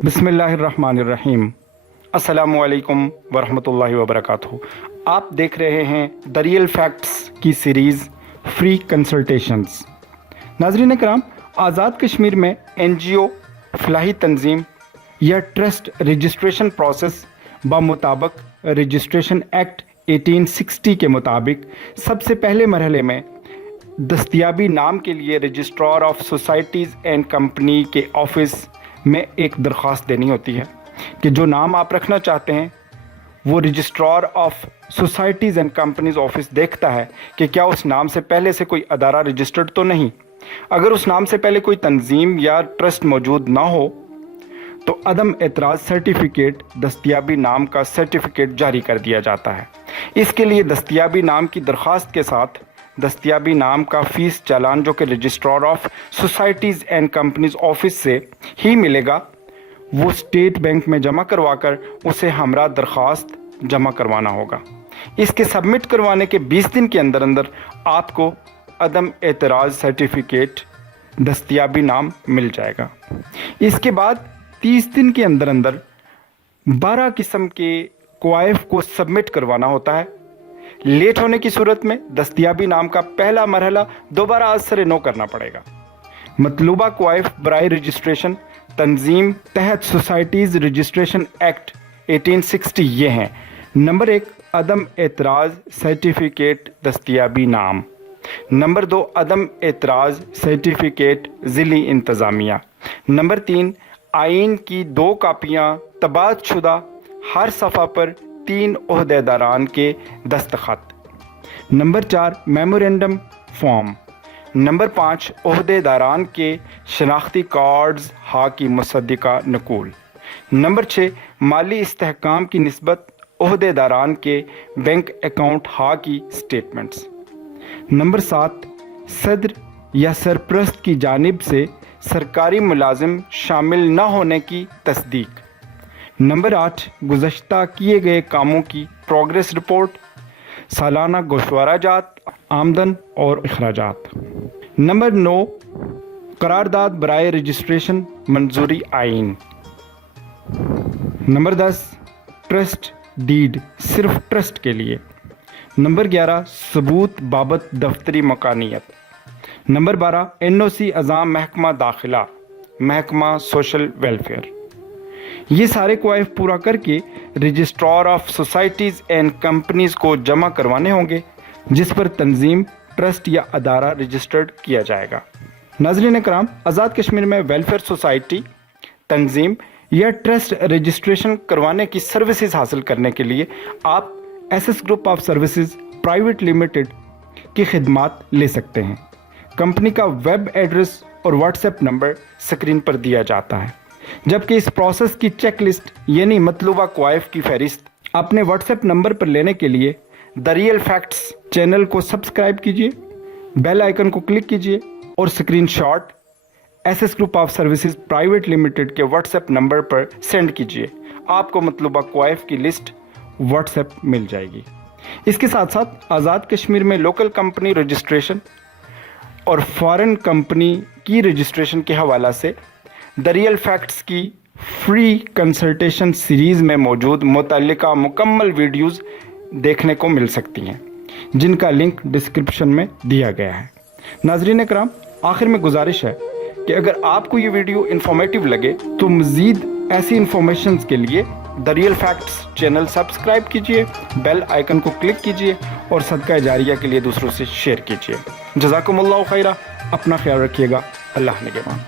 बिस्मिल्लाहिर्रहमानिर्रहीम। अस्सलामुअलैकुम वरहमतुल्लाहि वबरकातुहू। आप देख रहे हैं द रियल फैक्ट्स की सीरीज़ फ्री कंसल्टेशंस। नाज़रीन कराम, आज़ाद कश्मीर में NGO, फलाही तंजीम या ट्रस्ट रजिस्ट्रेशन प्रोसेस बमुताबिक रजिस्ट्रेशन एक्ट 1860 के मुताबिक सबसे पहले मरहले में दस्तयाबी नाम के लिए registrar of societies and company के ऑफिस में एक दरख्वास्त देनी होती है कि जो नाम आप रखना चाहते हैं वो registrar of societies and companies office देखता है कि क्या उस नाम से पहले से कोई अदारा रजिस्टर्ड तो नहीं। अगर उस नाम से पहले कोई तंजीम या ट्रस्ट मौजूद ना हो तो अदम एतराज़ सर्टिफिकेट दस्तयाबी नाम का सर्टिफिकेट जारी कर दिया जाता है। इसके लिए दस्तयाबी नाम की दरख्वास्त के साथ दस्तयाबी नाम का फ़ीस चालान जो कि registrar of societies and companies office से ही मिलेगा, वो स्टेट बैंक में जमा करवाकर उसे हमरा दरख्वास्त जमा करवाना होगा। इसके सबमिट करवाने के 20 दिन के अंदर अंदर आपको अदम एतराज़ सर्टिफिकेट दस्तयाबी नाम मिल जाएगा। इसके बाद 30 दिन के अंदर अंदर 12 किस्म के क्वाइफ को सबमिट करवाना होता है। लेट होने की सूरत में दस्तयाबी नाम का पहला मरहला दोबारा आज से नो करना पड़ेगा। मतलूबा क्वाइफ बराए रजिस्ट्रेशन तंजीम तहत सोसाइटीज़ रजिस्ट्रेशन एक्ट 1860 ये हैं। नंबर 1 अदम एतराज़ सर्टिफिकेट दस्तयाबी नाम। नंबर 2 अदम एतराज़ सर्टिफिकेट ज़िली इंतज़ामिया। नंबर 3 आइन की 2 कापियाँ तबाद शुदा हर सफ़ा पर 3 ओहदेदारान के दस्तखत। Number 4 memorandum form. नंबर 5 ओहदेदारान के शनाख्ती कार्ड्स हा की मुसद्दिका नकूल। नंबर 6 माली इस्तेहकाम की निस्बत ओहदेदारान के बैंक अकाउंट हा की स्टेटमेंट्स। नंबर 7 सदर या सरप्रस्त की जानिब से सरकारी मुलाजिम शामिल न होने की तस्दीक। नंबर 8 गुज़श्ता किए गए कामों की प्रोग्रेस रिपोर्ट, सालाना गोशवाराजात, आमदन और अखराजात। नंबर 9 करारदाद बराए रजिस्ट्रेशन मंजूरी आइन। नंबर 10 ट्रस्ट डीड सिर्फ ट्रस्ट के लिए। नंबर 11 सबूत बाबत दफ्तरी मकानियत। नंबर 12 NOC अज़ाम महकमा दाखिला, महकमा सोशल वेलफेयर। ये सारे क्वाइफ पूरा करके registrar of societies and companies को जमा करवाने होंगे जिस पर तंजीम, ट्रस्ट या अदारा रजिस्टर्ड किया जाएगा। नाज़रीन कराम, आज़ाद कश्मीर में वेलफेयर सोसाइटी, तंजीम या ट्रस्ट रजिस्ट्रेशन करवाने की सर्विसेज हासिल करने के लिए आप SS group of services private limited की खिदमात ले सकते हैं। कंपनी का वेब एड्रेस और व्हाट्सएप नंबर स्क्रीन पर दिया जाता है। जबकि इस प्रोसेस की चेक लिस्ट यानी मतलूबा क्वाइफ की फहरिस्त अपने व्हाट्सएप नंबर पर लेने के लिए द रियल फैक्ट्स चैनल को सब्सक्राइब कीजिए, बेल आइकन को क्लिक कीजिए और screenshot SS group of services private limited के व्हाट्सएप नंबर पर सेंड कीजिए। आपको मतलूबा क्वाइफ की लिस्ट व्हाट्सएप मिल जाएगी। इसके साथ साथ आज़ाद कश्मीर में लोकल कंपनी रजिस्ट्रेशन और फॉरेन कंपनी की रजिस्ट्रेशन के हवाला से द रियल फैक्ट्स की फ्री कंसल्टेशन सीरीज़ में मौजूद मुतल्लिका मुकम्मल वीडियोज़ देखने को मिल सकती हैं जिनका लिंक डिस्क्रिप्शन में दिया गया है। नाज़रीन कराम, आखिर में गुजारिश है कि अगर आपको ये वीडियो इन्फॉर्मेटिव लगे तो मज़ीद ऐसी इन्फॉर्मेशन के लिए the real facts channel subscribe कीजिए, बेल आइकन को क्लिक कीजिए और सदका जारिया के लिए दूसरों से शेयर कीजिए। जज़ाकुमुल्लाहु खैरा। अपना ख्याल रखिएगा। अल्लाह निगहबान।